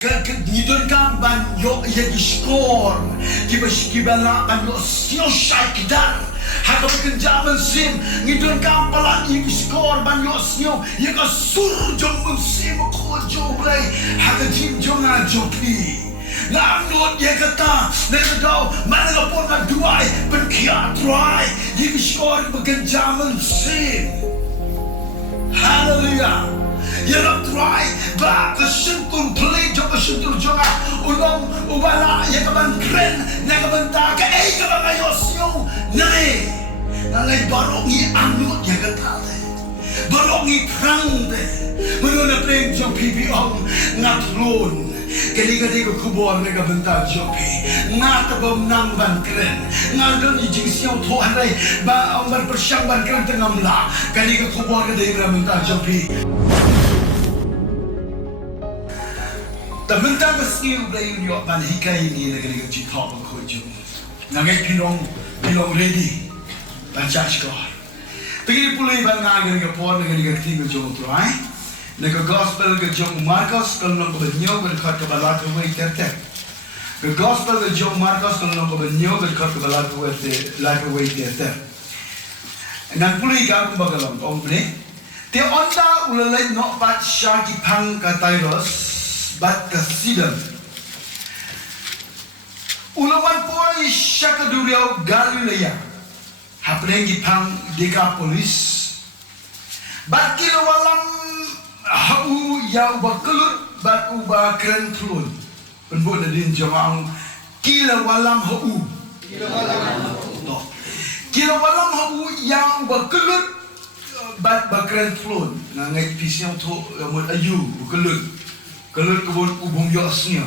Ngidon kam ban yo ye shkor kibala ban yo sio shai kidar haka kenjaman sim ngidon kam pala ye shkor ban yo sio ye ka sur jom sim ko jo blai haka jim jonga jopi na not ye kata ne do mana lo pon na duai ben kia try ye shkor kenjaman sim. Hallelujah. Yang try ba kesentul play jom kesentul jonga ulong ubala yang kaban kren na kaban ta ka kaban ayosyo nai nalai barongi anut yang katale barongi prangde menuna play jom pipi ong ngatlon kali ko khubor na kaban ta jopi ngatabam nang ban kren ngadon jingsio tho hanai ba ong ban persyang ban kren tengamla kali ko khubor ka dei kaban ta jopi. Bynta I Blei U ban hikai ni negeri kecil top berkuju. Nangai pinong ready baca shkor. Pergi pulih ban negeri kepor negeri Ktien U Blei. Negeri gospel ke jom Markus kalau nak bernyo berkat kebalat kuai tertek. Ke gospel ke jom Markus kalau nak bernyo berkat kebalat kuai tertek. Ngan pulih kau bagalam om ni. Te onda ulalai nok bat shah ki pang katairos. Bat kasidam ulawan pori syakaduriau Galilea haprengi pang Decapolis bat kilawalam hau yau bakelut bat uba kren tulun penbuk nadin jamaang kilawalam hau kilawalam yau bakelut bat bakren tulun nangai pisnya tu mut ayu bakelut kalau kebun bum yosnya,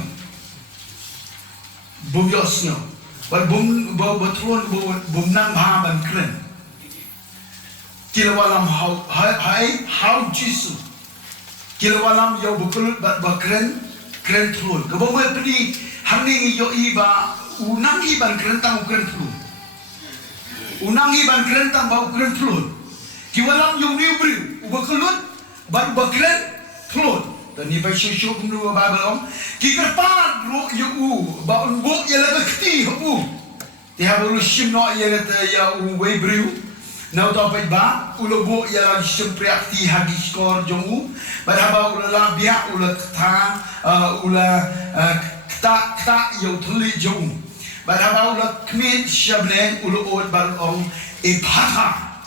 betul bum nang ban kren. Kilawalam how JISU. Kilawalam yau betul kren telur. Kebun beri hari yo iba unangi ban kren tang kren telur. Unangi ban kren tang bau kren telur. Kiwalam yo niubri betul kren telur. Dan ni baca syuk menurut Bible om. Kikerpan ro yu ba unbuk ya laga kti hu. Tiha bulu shim no ya kata ya wei briu. Nau tau pai ba ulo bu ya la shim priakti hagi shkor jongu. Ba ulo la bia ulo kta kta ya thuli jongu. Ba ulo kmen shablen ulo ot bar om Ephphatha.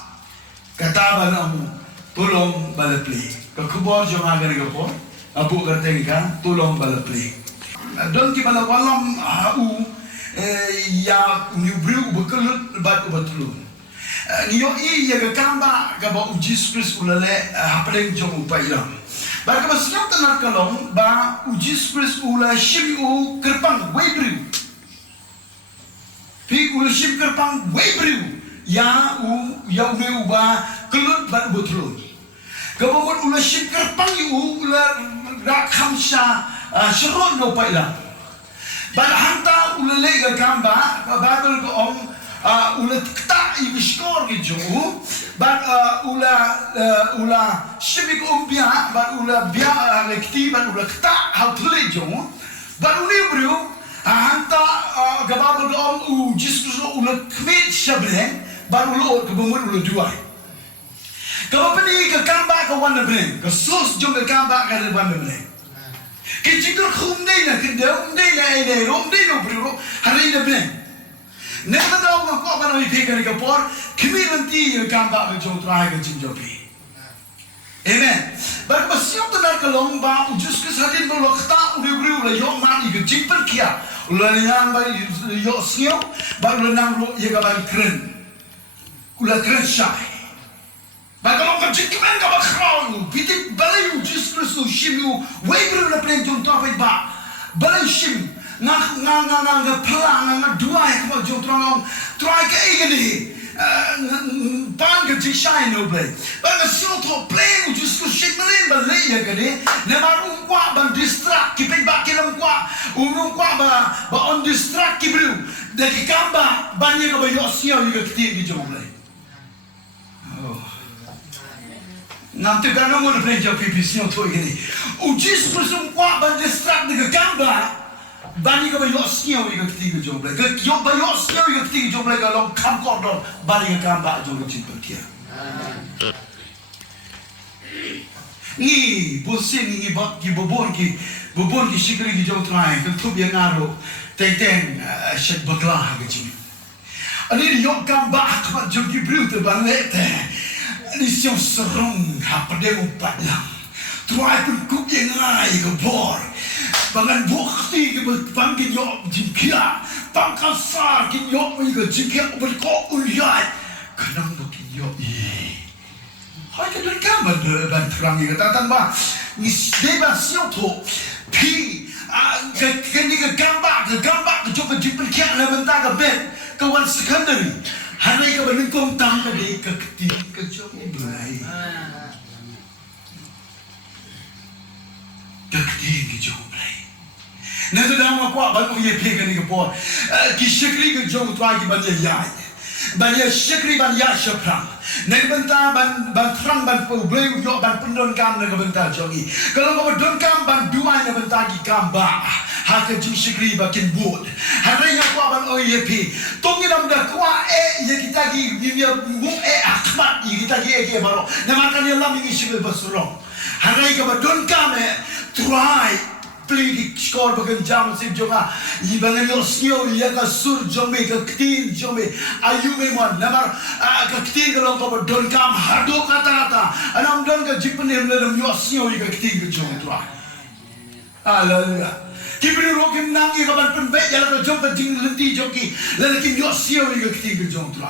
Kata ba namu tolong balapli. Ka khubor jong agar gapo. Abu kertengka tolong balapli. Don ki balawalam hau ya niubriu bekelut bat ubatulun. Niyo ya kamba kaba JISU ulale hapeleng jong upailam. Ba kaba siap tenar kalong ba JISU ula shimiu kerpang webriu. Pi ula shim kerpang webriu ya meu ba kelut bat ubatulun. Kaba ula shim kerpang ula dak khamsha shkor no paila bal hanta ulale ga kamba Bible ko om ulat kta I shkor ki jo bal ula shibik bia bal ula bia lekti bal ula kta hatle jo bal uli bru hanta ga Bible ko om JISU ula kmet shabre bal ula ko bumur ula duai. Kalau pergi ke kamba ke wana bring, ke sus jom ke kamba ke wana bring. Ke JINGKYRKHU mdena, ke daun mdena ene, rom mdena bro, hari ina bring. Nekata daun ngako apa nama ipe ke por, kemi nanti ke kamba ke jom terakhir ke JINGKYRKHU. Amen. Baik bersiap tenar ke lomba, ujus ke sadin berlokta, uri-uri ulah yok mani ke JINGKYRKHU. Ulah yang bari yok siap, baru nang lo ye kabari kren. Ulah kren shah. Bagaimana kau kmen kau bakron, piti balai JISU shimu, waiber na plan jom tapai ba, balai shim, ngang pelang dua kau jom try ke ini, pan ke JISU U Blei, bagai siapa plan JISU shim melin balai ya kene, nama kuah ban distrak, kipen ba kilam kuah, kuah ba on distrak kibru, dari kamba banyak kau bayar siapa juga Ktien U Blei. Nanti kan nomor pelajar pipis ni tu ini. Ujis bersumpa bandestrak dengan gambar. Bani ke bayok siau yang ketiga jombla. Ke yok bayok siau yang ketiga jombla kalau kam kordon bani ke gambar jombla cimpel kia. Ni bosin ni bab ki bobon ki shikri ki jom try ke tu biang aro teng syak baklah ke cing. Ani yok gambar akmat jom ki bru tu balik teh. Ni siang serong hapade umpat lang. Try pun kuk yang ngai ke bor. Bangan bukti ke panggil yok jingkia. Pangkasar ki yok ke jingkia berkok uliat. Kenang bukin yok hai ke dah gambar dan terang ni kata tanpa ni deba siau tu pi ke ni ke gambar ke coba jipel kia na bentar ke bed kawan secondary hari ke benengkong tang ke di ke Ktien ke U Blei ke Ktien U Blei nanti dah aku bantu ye pi ke ni ke por ki shkri ke U Trai ki banyak yai banyak shkri banyak syapram. Nek bentar ban terang ban U Blei yo ban pendon kam nek bentar jogi. Kalau kau pendon kam ban dua nek bentar ki kamba. Hak JINGSHAKRI bakin bud. Hari yang kau ban OYP. Tongi nam dah kuah ye kita ki dia mu akmat ye kita ki baru. Nama kan Allah mingi shkri basurong. Hari kau pendon kam try plie shkor bagan jam sip jonga ibangan yosio ya ka sur jombe ka Ktien jombe ayume mon namar ka Ktien kalau kau don kam hado kata anam don ka jipenem ledam yosio ka Ktien ka jom tu haleluya kibri rokim nangi ka ban pembe jala ka jom ka jing lenti joki lelakim yosio ka Ktien ka jom tu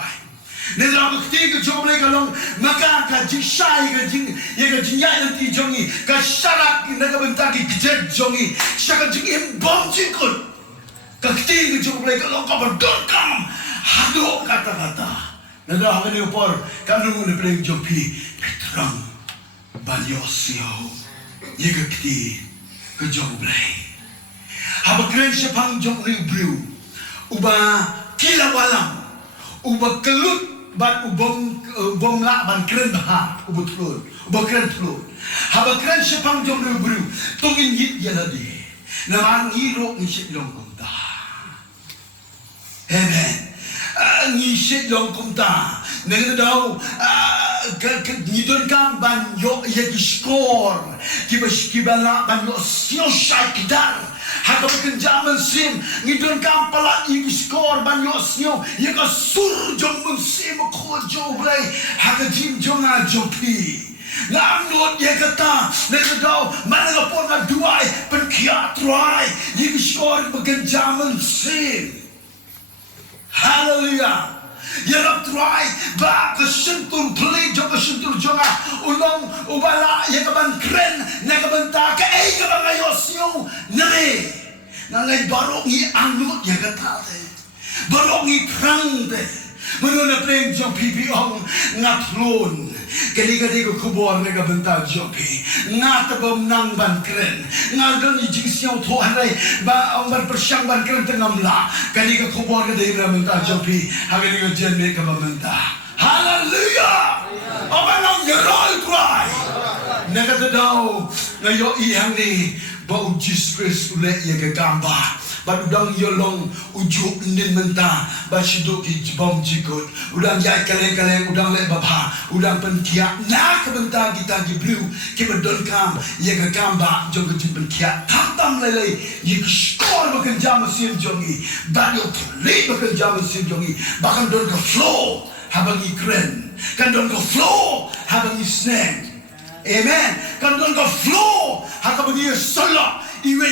Nela ko Ktien ke U Blei kalau maka ka JISU ke jing ye ke jinyai nanti jongi ka syarat na ka bentar ki kejet jongi syaka jing bom jingkut ka Ktien ke U Blei kalau ka berdon kam hado kata-kata nela ha ni por kan nu ne pleng jopi petrang baliosio ye ke Ktien ke U Blei ha ba kren sepang jong U Blei uba kila walam uba kelut ban ubom la ban kren bah ubutulun uba kren tulun haba kren sepang jom bru tongin yit yaladi namang iro ni sitlong kumta amen ni sitlong kumta nang daw ngidon kam ban yo ye shkor kibala ban yo sio shai kidar Hakap kenjaman sim ngidon kam pala ing shkor ban yo sio ye ka sur jong mun sim ko U Blei haka jim jonga jopi ngamnot ye kata nekadau mana pon na duai pen kia trai ing shkor kenjaman sim haleluya Yarap try ba kesentur plie jong kesentur jonga ulong ubala ye kaban kren na kabanta ka ay kabang ayosyo nare nalay barong i angut ye katate barong i prang te menuna pleng jong pipi ong ngatlon kali-kali ko khubor na kabanta jopi ngatabom nang ban kren ngadon i jingsiaw to hanay ba ong ban persyang ban kren tengamla kali ka khubor ka dahil kabanta jopi hagani ko jen me kabanta hallelujah abanang yerol try nakatadaw ngayo ihang ni ba ujis Christ ule ye ka gamba ba udang yolong ujuk nin menta ba sidok ki bom jikut udang jai kaleng udang le baba udang penkia na kabenta kita jiblu ki bedon kam ye ka gamba jong ki penkia tam lele ye shkor bakan jam sim jongi ba yo plie bakan jam sim jongi bakan don ka flow habang i kren kan don ka flow habang i Sngap amen kan don ka flow habang i solo iwe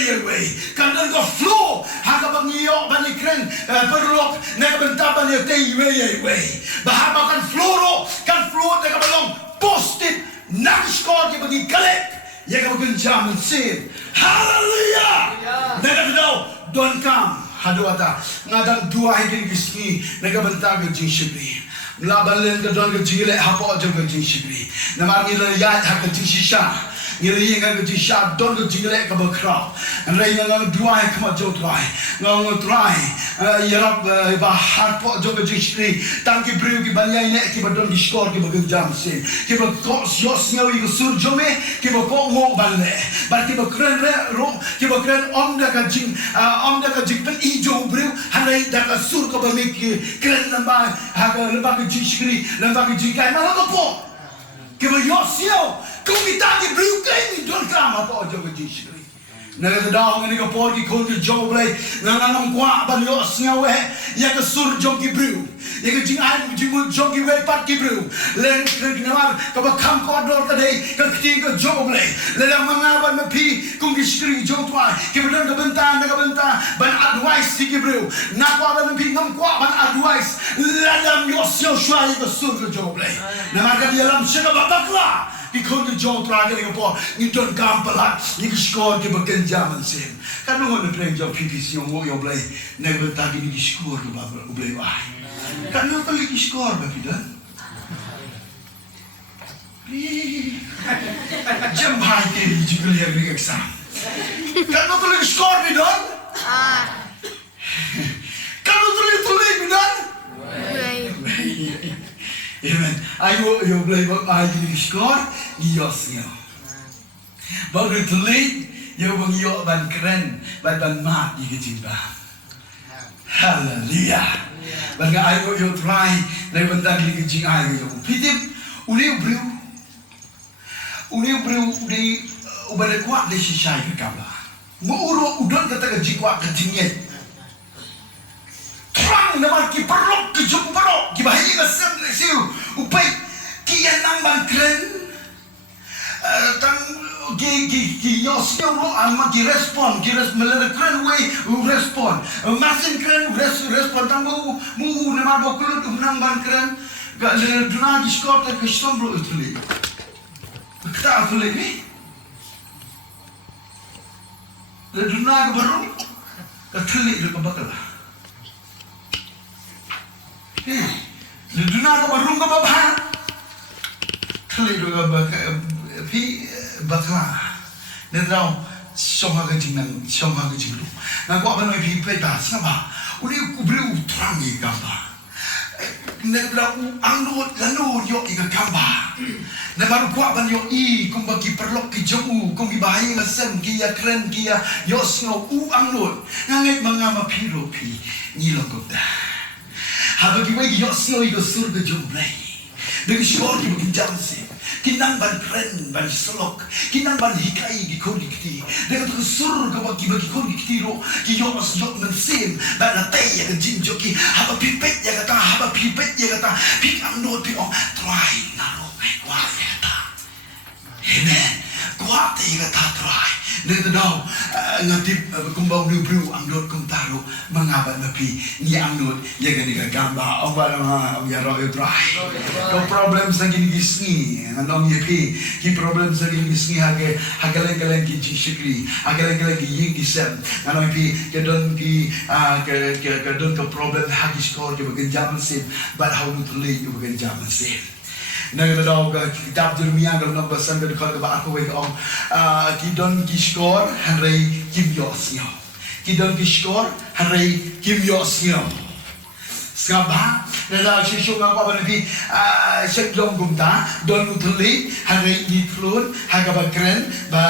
kan don ka flow habang i yo ban i kren perlok na benta ban i te iwe bahaba kan flow na kabalong posted nang shkor ki bagi kalek ye ka bagan jam sim hallelujah nakadaw don kam haduata ngadang dua hingin kismi nagabanta ng JINGSHAKRI laban len ka don ka Ialeh hapo jong ka JINGSHAKRI namang ilayat ha ka JISU ngiliyan ka JISU don ka Ialeh ka bakraw ang ray nga dua ka ma jo try ngau trai yarap bahar po joga JISU tang ki breu ki banyai ne ki badon ki shkor ki bagen jam sin ki ba ko yos ngau i sur jome ki ba ko ngo balne bar ki ba kren re ro ki ba kren om da ka jing pen i jo breu hanai da ka sur ko ba me ki kren namba ha ka leba ki JISU leba ki Jinghikai ma ko po ki ba yos yo ko ki ta ki breu kai ni don kama po joga JISU Nagadong ni kapor ki khun ki U Blei nganang kwa ban yo sngawe ya ka sur jong ki bru ya ka jingai jimul jong ki Blei Part ki bru len kri nawar ka ba kham ko dor ka dei ka kti ka U Blei le la manga ban ma pi kung ki skri U Trai ki ban ka benta ban advice ki bru na kwa ban pi ngam kwa ban advice la lam yo sio shwa ya ka sur ka U Blei na ma ka ya lam shega ba bakla ki khun ki U Trai ka ni kapor ni don kam palat ni ki shkor ki bagen jaman sen kan no ne prem jo PPC mo yo Blei ne ta ki ni shkor ki ba U Blei ai kan no kali ki shkor ba pidan jam bhai ke ji ko le ni exam kan no kali shkor pidan kan no kali pidan amen ayo yo Blei ba ai ki ni shkor ni yosnya ba ke tulis yo bang yo ban kren ban mat di kejimba haleluya ban ga ayo yo try le ban ta di kejingai yo pitip uli breu di ubade kwa de shishai ka kaba mo uro udon kata ka jikwa ka jingeh trang nama ki perlok ke jumparo ki bahaya ka sem le siu upai ki yanang ban kren tang ki yosnya ro amma ki respond melere kren way respond masin kren respond tang mu nama bokul unang ban kren ga le duna ki skor ta ke stombro utli kta utli ni le duna ga baru ka tli le bakala le duna ga baru ga babha tli le bakala pi bakla nên đâu xong hai cái chừng năng xong hai cái chừng đủ ngang qua bên này pi pe ta sao mà uli kubriu trangi gamba nên đâu ang lo lanu yo i gamba nên baru qua bên yo i kum bagi perlok ki jomu kum ki bahaya la sem ki ya kren ki ya yo sno ang lo ngangai mangama pi ro pi ni lo ko da ha bagi wei yo sno i go sur ke U Blei dengan shkor ki bagi jansi kinang ban kren ban solok kinang ban hikai ki khon ki dengan tu sur ka bagi khon ki ro ki yo mas yo nan sem ban la tai ya ka jin jo ki haba pipet ya kata haba pipet ya kata pik ang no pi on try na ro kai kwa ya kata amen kwa te ya kata try nên từ đâu ngatip kumbau ni bru ang dot kum taru mangabat napi ni ang dot ya kan ni gamba ông ba ông ya ro try có problem sa gini gisni anong ye pi ki problem sa gini gisni hagalen ki JINGSHAKRI hagalen ki yingisem anong pi kedon ki kedon ka problem hagi shkor ke bagen jaman sim but how to lead you bagen jaman sim nang daw ga kitab Jeremia ga nang basan ga ka ba ako wei om ki don ki shkor hanrei kim yosnyo ki don ki shkor hanrei kim yosnyo Sngap na daw si shunga pa ba ni seklong gumta don utli hanrei ni flun haga ba kren ba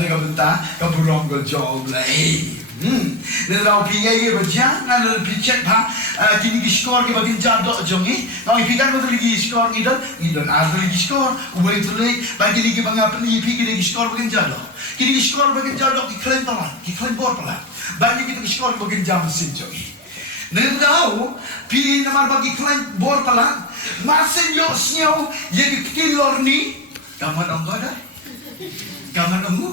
nega benta ka burong ga U Blei nênเราพี่ไงก็จะงั้นเราพี่เช็คพากินกิสกอร์กี่บางทีจัดดอกจงงี้เราพี่กันก็ต้องกิสกอร์กี่ดอนอาจจะกิสกอร์อุบัติเหตุบางทีกี่บางอย่างพี่กินกิสกอร์บางทีจัดดอกกินกิสกอร์บางทีจัดดอกกี่เคลนตลอดกี่เคลนบอร์ดตลอดบางทีกินกิสกอร์บางทีจัดมันสิ้นจงงี้nênเราพี่น้ำมันบางทีเคลนบอร์ดตลอดมาเส้นโยเสียวยังกินลอร์นี่กำมันองก็ได้กำมันองกู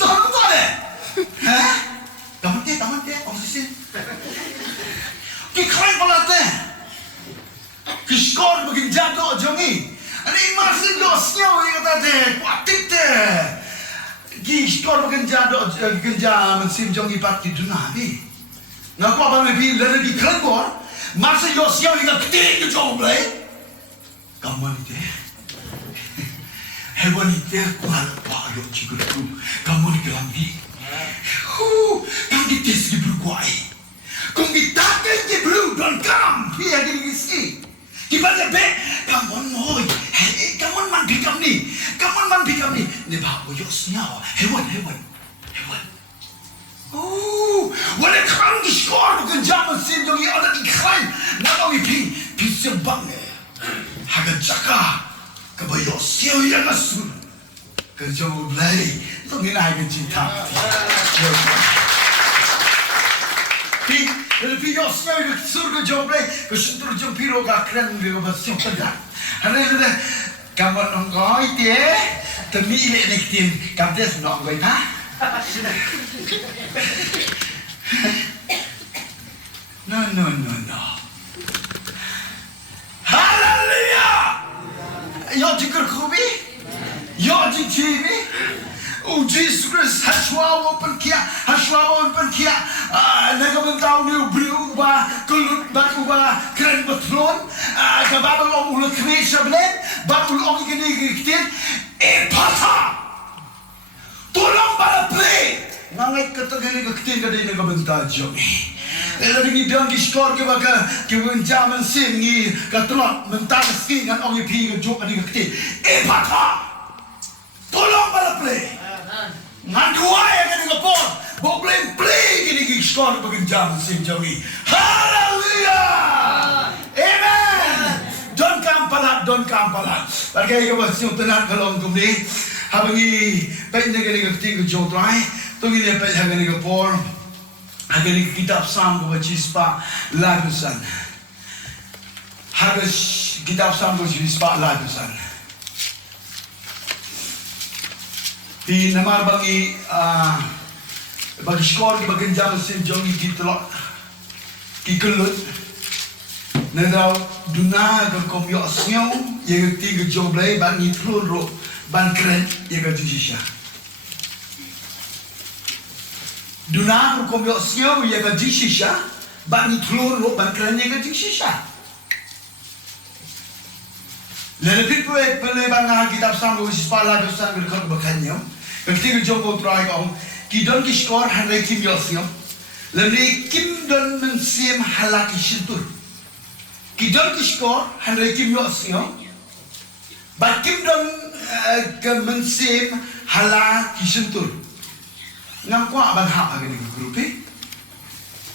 ตอนนั้นเลยฮะTaman te, om sisi. Ki kren palate. Ki shkor bagin jado jongi. Ani masin do snyo kata te, kwatik te. Ki shkor bagin jado genja mensim jongi parti dunabi. Ngaku apa me bi lele ki kren bor. Masin do snyo ka kti ki U Blei. Kaman te. Hewan ite kual pa yo JINGKYRKHU. Kamu di kelam di. Tang di tis gibru kuai. Kung itake gibru don kam pia gini gisi. Kibanya be kamon moy. Hey kamon man bikam ni. Ne ba wo yos nyao. Hewan. Oh, when it comes to shkor bukan zaman sim dong ia ada ikhlan. Nak orang pi sembang ne. Haga jaka kebayo siu yang asul. Ke U Blei dong ina haga cinta. Pi yo siu ke surga U Blei ke sentur jempiro ka kren ke basiu tada. Hane le kamon ongoi tie temi ile nektin kamtes nok goi ta. No. Hallelujah! Yo JINGKYRKHU bi? Yo JINGKYRKHU bi? JISU hashwa open kia. Naga bentau ni ubah kelut ubah kren betlon. Kababel ulah kmen sablen. Babul ong ikini Ktien Ephphatha. Tolong pada play. Nangai ketagani ke Ktien kadai naga Bynta I. Lagi ni dang shkor ke baka ke benjamin sim ni katrot mentar skin kan ong pi ke jok ani ke Ktien Ephphatha. Tolong pada play. Ngan dua ya kan ke pon. Bo play kini ke shkor ke benjamin sim jawi. Hallelujah. Amen. Don kampalat. Bagai ke basiu tenat kalau kum ni. Habangi pen negeri ke Ktien U Trai, tungi ni pen hagani ke por, hagani kitab Sam ke Jispa lagusan, hagas kitab Sam ke Jispa lagusan. Di namar bagi bagi shkor ke bagi jam sim jongi kitlot, kikelut, nedau duna ke komyo siau, ye Ktien U Blei bagi telur ro. Ban kren ia ke JISU. Duna hukum yo siau ia ke JISU. Ban telur ban kren ia ke JISU. Lebih pele bang kitab Sam ke sepala dosan berkat berkanyam. Ktien U Trai kau kidon shkor hanai kim yo siau. Lebih kim don mensim halaki sentur. Kidon shkor hanai kim yo siau. Bakim don ke mensim hala kisentur. Ngam kuat abang hak agak ni grup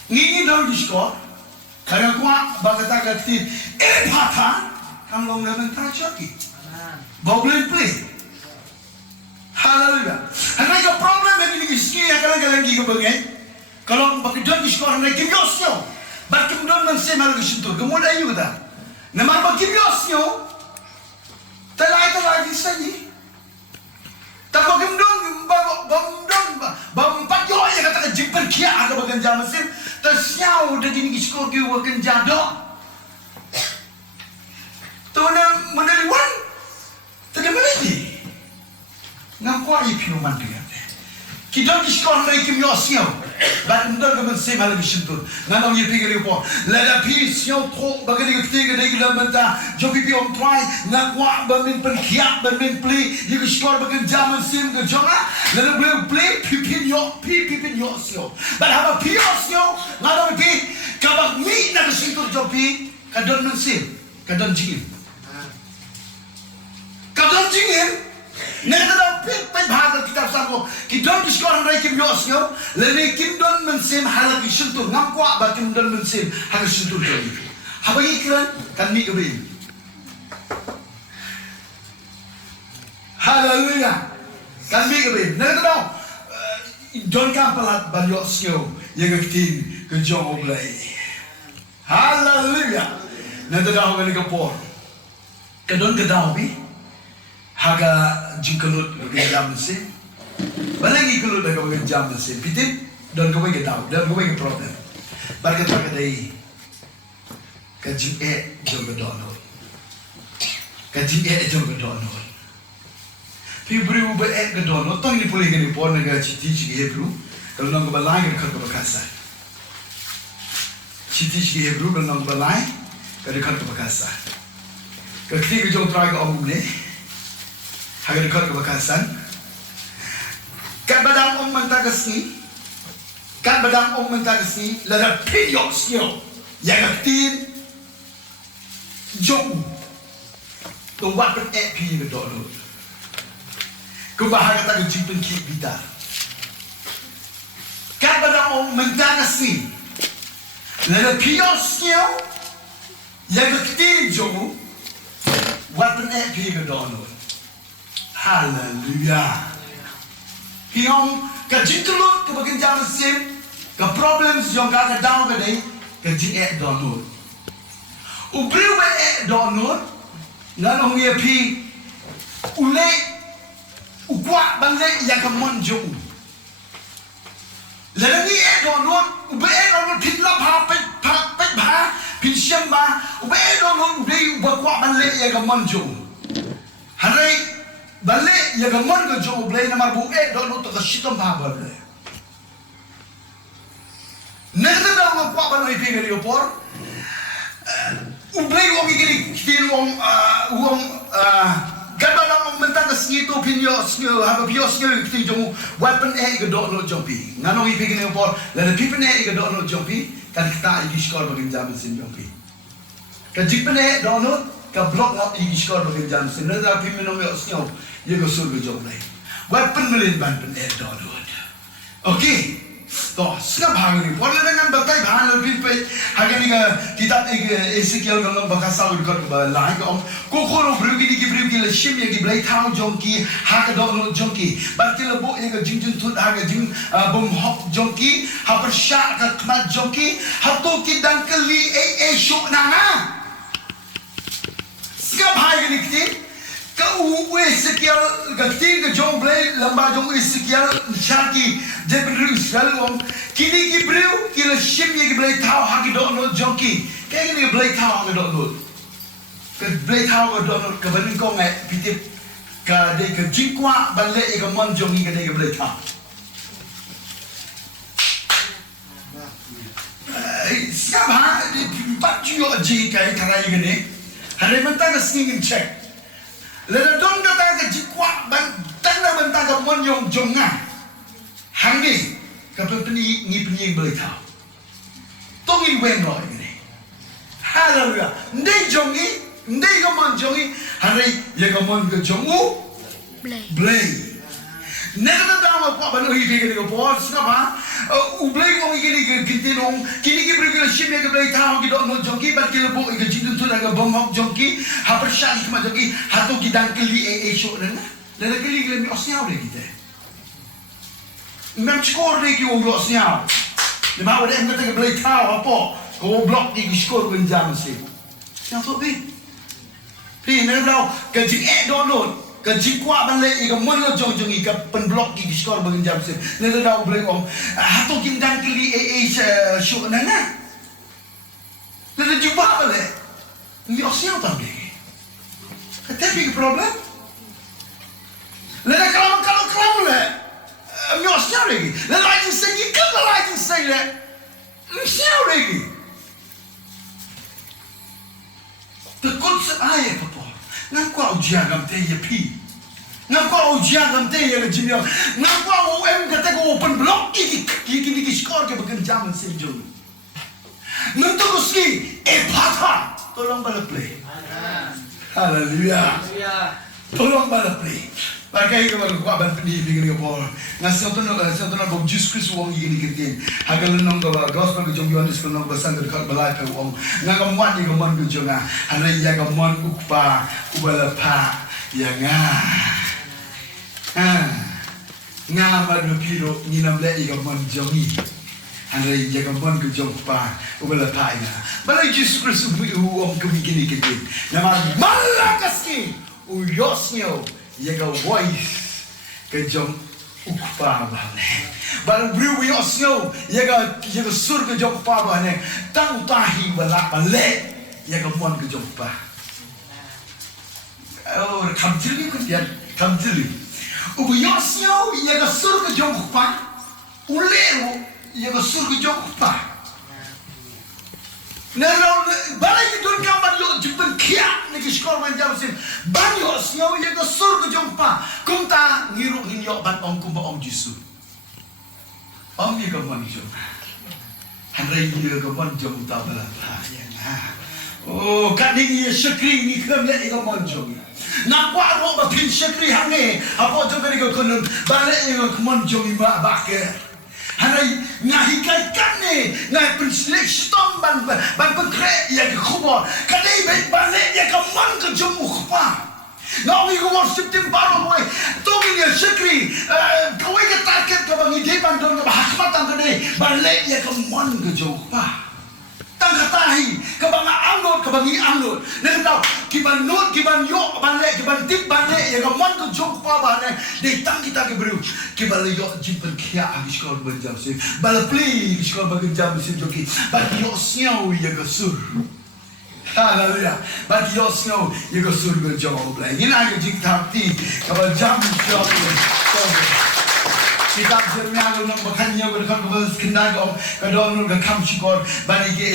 Ngingi dalam shkor. Karena kuat bagata ke Ktien Ephphatha kam long na Bynta I. Bau play. Hallelujah. Hanya ke problem yang ni ski akan lagi ke bagai. Kalau bagi don shkor na kim yosyo. Bakim don mensim hala kisentur. Kemudian ayu dah. Nama bakim yosyo. Telai di sini. Tak bagimdong, bampat yo ya kata JINGKYRKHU ada bagian jam mesin. Tersiau dah gini shkor ke bagian jado. Tu mana liwan? Tak mana lagi. Ngapa ipiu mandian? Kita shkor lagi kim yo siau. Batundang ke mesin malam sentur. Nanong ye pikir yo. Lada pi siau tro bagian Ktien ke dalam Bynta Jo pipi om try ngakwa bamin penkiak bamin play ye shkor bagian jam mesin ke jonga. Lada boleh play pipi yo siau. But haba pi yo siau nanong pi kabak mi nak sentur Jo pi kadon mesin kadon jingin. Kadon jingin. Negara pik bahasa kitab Sam kidon shkor rai kim yo siau lene kim don mensim halaki sentur ngam kwa ba kim don mensim halaki sentur jodi habagi kren kan mi kebe. Hallelujah. Kan mi kebe negara don kampalat ba yo siau ye Ktien U Blei. Hallelujah. Negara ngani kapor kadon kedau bi haga jingkelut bagian jam mesin. Balagi kelut daga bagian jam mesin. Pitip dan kau bagian tahu dan kau bagian problem. Barang kadai kajing jom berdono. Kajing jom berdono. Fibru berdono. Tong ni pulih kini pon negara citi Hebrew. Kalau nak balai kita kau berkasar. Citi Hebrew kalau nak balai kita berkasar. Ketika kita try ke omum ni. Haga dekat ke bakasan. Kat badang om mentah kesini. kan badang ong mentagasi lada piyok sio yang Ktien Jong tu wat pen pi ke dok lu kebahagiaan tak jipun ki bita kan badang ong mentagasi lada piyok sio yang Ktien Jong wat pen pi ke dok lu haleluya Hiong ka jingkelut ke bagian jalan sim ke problems yang ka down ke dei ke jing donut ubriu be donut nanong ye pi ule ukwa banle yang ke monjo lelangi donut ube donut pitla pa pin shamba ube donut ube ukwa banle yang ke monjo harai balik yang gamon ke U Blei nama buat donut tu kesitam bahagia le. Negeri dah orang kuat banyak ipi kiri opor. U Blei orang ini Ktien orang gambar orang mentang kesini tu pinyos apa pinyos Ktien Jong weapon ke donut jompi. Nganong ipi kiri opor. Lalu pipen ke donut jompi kan kita igi skor bagi jamin sin jompi. Kajipen donut ka blok ngap igi skor bagi jamin sin. Lalu pipen nomor sio. Ia go surga U Blei. Weapon melin ban pen donut. Okey. Toh, Sngap hang ni. Boleh dengan bagai bahan lebih baik. Hagan ni kita Ezekiel kalau bakasal dekat lain om. Kokoro berugi le shim ye Blei tahu jongki hak donut jongki. Berarti lebo ye jingjun tut hak jing bom hop jongki, hap shah ka kmen jongki, hatu kidang keli syuk nanga. Sngap hang ni Ktien Kau Ezekiel Ktien ke U Blei lamba jong Ezekiel Shaki Jebri Israel om kini Gibril kila shim ye Blei tahu haki donut jongki kayak gini Blei tahu haki donut ke Blei tahu haki donut ke bening kau ngai pitip ke de ke jingkwa balik ke mon jongi ke de ke Blei tahu Sngap ha pat juo JINGKYRKHU karai gini hari mentang singin check Lada don kata ke jikwa tanda bentang ke mon yong jonga hangi ke peni ni Blei tahu tongi wen lo ini haleluya ndai jongi ndai ke mon jongi hari ye ke mon ke jongu Blei Negara dalam apa banu hidup ini ke bos apa U Blei orang ini ke Ktien orang kini ke beri ke shim ke Blei tahu kita nak jongki berarti lebo ke jinjun tu nak bomok jongki hapar syah cuma jongki hatu kita keli syuk dengan dan keli keli osnyau deh kita mem shkor deh kita orang osnyau lima orang yang kata ke Blei tahu apa kau blok di shkor genjam sih yang tu pi negara ke jing donut ke jikwa balik ika mon lo jong ika penblok ki skor bagi jam se ne da U Blei om hatu kim dan kili syuk nana ne da jumpa balik ni osnya tambe tapi problem ne da kalau le mi osnya lagi le lagi se kan lagi se le osnya lagi tekut se aye papa Ngapa ujian kamu teh ye pi? Ngapa ujian kamu teh ye jimio? Ngapa OM kata kau open block ini skor ke bagian jaman sejauh. Nuntuk uski Ephphatha tolong bala play. Haleluya. Tolong bala play. Pakai ke baru kuat ban peni begini apa? Ngasih contoh nak JISU wong ini Ktien. Hagal nong ke gospel ke jong Yohanes ke nong besan dekat balai ke wong. Ngam wan ni ke mon ke jonga. Hari ya ke mon ukpa ubala pa ya nga. Ngama do piro ni nam le ke mon jongi. Hari ya ke mon ke jong pa ubala pa ya. Balai JISU wong ke begini Ktien. Nama malakasi uyosnyo Yega voice ke jom ukpa bahne baru beri osnyo yega sur ke jom ukpa bahne tang tahi bala bale yega mon ke jom ukpa oh kamjili ke dia kamjili uyosnyo yega sur ke jom ukpa ulero yega sur ke jom ukpa Nero balai itu gambar yo jumpa kia ni skor manjam sim banyo sio ye go sur ke jumpa kumta ngiru nginyo ban ong kumba ong JISU Om ye ka monjong. Hari ye ka monjong ta bala ya na. Oh, kan ni shakri ni kem le ka monjong. Na kwa ro ba pin shakri hange. Apo jo ka ni ka kunun bale ye ka monjong ba ba ke. Hari ngahikai kan ni ngai pin stom ban kren ya ka khubor. Kadai bet bale ye ka mon ka jom khpa. Now we go worship Tim Baro boy. Tungin ya shakri. Kau yang target kau bagi dia pandang kau hakmat tangga ni. Balik ya kau mon ke jauh pa. Tangga tahi kau bagi amnot kau bagi amnot. Nanti tahu kiban not kiban yok balik kiban tip balik ya kau mon ke jauh pa balik. Datang kita ke beru. Kiban yok jimpen kia agis kau berjam sih. Balik plie agis kau berjam sih joki. Balik yok siau ya kau sur. Hallelujah. But you also know you go soon with U Blei. You know you JINGKYRKHU. Kalau jam job. Kita Jeremiah nak makan yang berdekat kepada kendai om. Kadang nak kam shkor bani ke.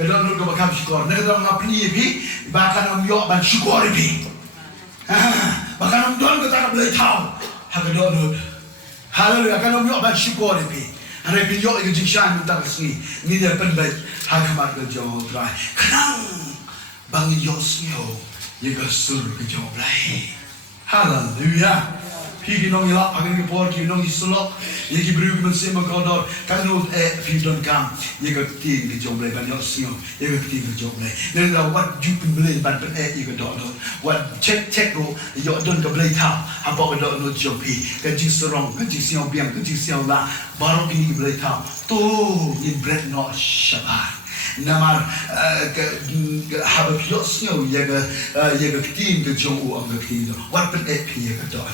Kadang nak kam shkor. Nak kadang ngap ni bi. Bahkan om yok ban shkor bi. Bahkan om don kita nak boleh tahu. Kadang nak. Hallelujah. Kadang om yok ban shkor bi. Hari ini yok itu JINGSHAKRI minta kesini. Ini dia penbaik. Hakamat ke U Trai. Kerang bangin yosnyo ye sur ke U Blei. Hallelujah. Pigi nong ilap akan ke por ki nong isolok ye ki bru ke mensema kodor kan no fi don kam ye ke tin ke U Blei ban yosnyo ye ke tin ke U Blei. Nên là what you can believe ban pen ye ke dot what check ro yo don ke Blei ta apa ke dot no jopi ke ji serong ke ji siao biang ke ji siao la baru ini Blei ta to in bread no shabat. Namar habab yosnyo ye ke tin ke jong u am ke tin what pen ye ke dot.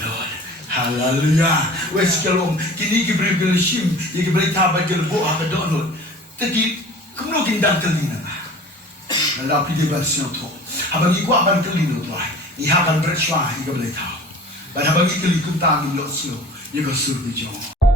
Hallelujah. Wes kalom kini ki beri gelishim ye ki beri tabat gelbo ha donot. Tadi kumno kindang kelina. La pidibation to. Habagi kwa ban kelino to. I haban brechwa ye ke beri taw. Ban habagi keli kuntang in losyo ye ke sur ke jong.